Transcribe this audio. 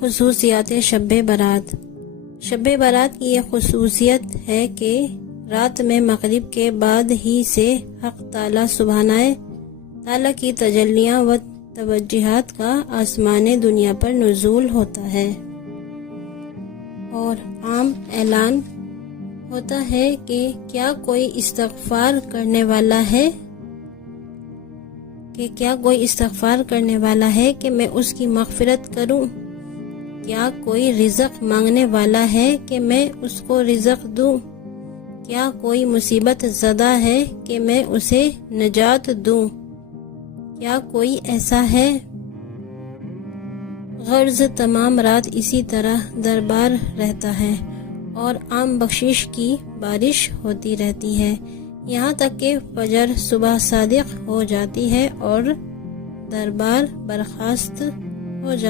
خصوصیات شب برات۔ شب برات کی یہ خصوصیت ہے کہ رات میں مغرب کے بعد ہی سے حق تعالیٰ سبحانہ تعالیٰ کی تجلیاں و توجیہات کا آسمان دنیا پر نزول ہوتا ہے اور عام اعلان ہوتا ہے کہ کیا کوئی استغفار کرنے والا ہے کہ میں اس کی مغفرت کروں؟ کیا کوئی رزق مانگنے والا ہے کہ میں اس کو رزق دوں؟ کیا کوئی مصیبت زدہ ہے کہ میں اسے نجات دوں؟ کیا کوئی ایسا ہے؟ غرض تمام رات اسی طرح دربار رہتا ہے اور عام بخشش کی بارش ہوتی رہتی ہے، یہاں تک کہ فجر صبح صادق ہو جاتی ہے اور دربار برخاست ہو جاتا ہے۔